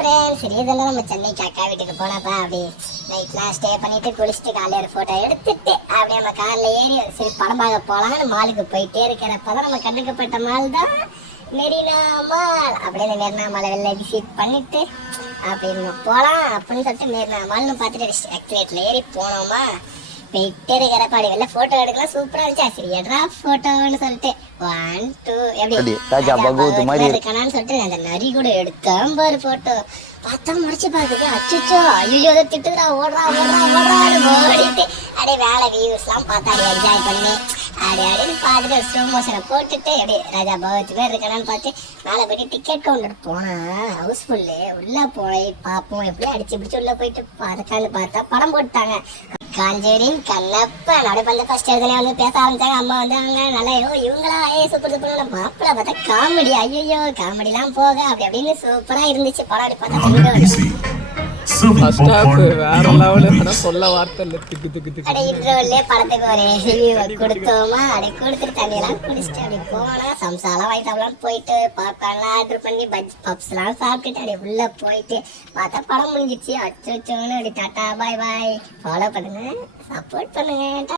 Friends, ரீசெண்டாக நம்ம சென்னைக்கு அக்கா வீட்டுக்கு போனப்பா அப்படி நைட்லாம் ஸ்டே பண்ணிட்டு குளிச்சுட்டு காலையில் ஒரு ஃபோட்டோ எடுத்துட்டு அப்படியே நம்ம காரில் ஏறி சரி படம் பார்க்க போகலான்னு மாலுக்கு போயிட்டே இருக்கிறப்ப தான் நம்ம கண்டுக்கப்பட்ட மால் தான் மெரினா மால். அப்படியே இந்த மெரினா மாலை வெளில விசிட் பண்ணிட்டு அப்படி நம்ம போகலாம் அப்படின்னு சொல்லிட்டு மெரினா மால்னு பார்த்துட்டு ஆக்சிலேட்டில் ஏறி போனோமா. போயிட்டே இருக்கிறப்ப அப்படி வெளில ஃபோட்டோ எடுக்கலாம் சூப்பராக இருந்துச்சு. சரி எட்ரா ஃபோட்டோன்னு சொல்லிட்டு 1 2 எப்படி ராஜா பகவத் மாதிரி இருக்கானான்னு சொல்லிட்டு அந்த நரி கூட எடுத்தேன் பாரு ஃபோட்டோ. பார்த்தா முடிச்சு பாக்குது அச்சுச்சோ ஐயோ அதை திட்டுறா ஓடுறா ஓடுறா ஓடுறான்னு ஓடிட்டு அப்படியே வேலை வியூஸ்லாம் பார்த்தா அப்படியே என்ஜாய் பண்ணி அப்படின்னு பார்த்துட்டு ஸ்லோ மோஷனை போட்டுட்டு எப்படி ராஜா பகவத் பேர் இருக்கானான்னு பார்த்து மேலே போயிட்டு டிக்கெட் கவுண்டர் போனா ஹவுஸ்ஃபுல்லு உள்ள போய் பார்ப்போம் எப்படி அடிச்சு பிடிச்சி உள்ள போயிட்டு பார்த்தான்னு பார்த்தா படம் போட்டாங்க. காஞ்சேரின் கண்ணப்பன் அப்படியே வந்து ஃபர்ஸ்ட் இடத்துல வந்து பேச ஆரம்பிச்சாங்க. அம்மா வந்து அவங்க நல்லா இவங்களா சூப்பர் சூப்பர் மாப்பிள்ள பார்த்தா காமெடி ஐயோ காமெடிலாம் போக அப்படி அப்படின்னு சூப்பரா இருந்துச்சு படம். அப்படி பார்த்தா சொல்ல வார்த்தை இல்ல படத்துக்கு ஒரு ரிவ்யூ கொடுத்தோமா அப்படியே கொடுத்துட்டு தண்ணியெல்லாம் குடிச்சிட்டு அப்படி போனா சம்சாலாம் வயிற்றாலாம் போயிட்டு பாப்கார்ன்லாம் ஆர்டர் பண்ணி பப்ஸ் எல்லாம் சாப்பிட்டுட்டு அப்படியே உள்ள போயிட்டு பார்த்தா படம் முடிஞ்சிச்சு. அச்சோன்னு அப்படி டாட்டா பாய் பாய். ஃபாலோ பண்ணுங்க, சப்போர்ட் பண்ணுங்க.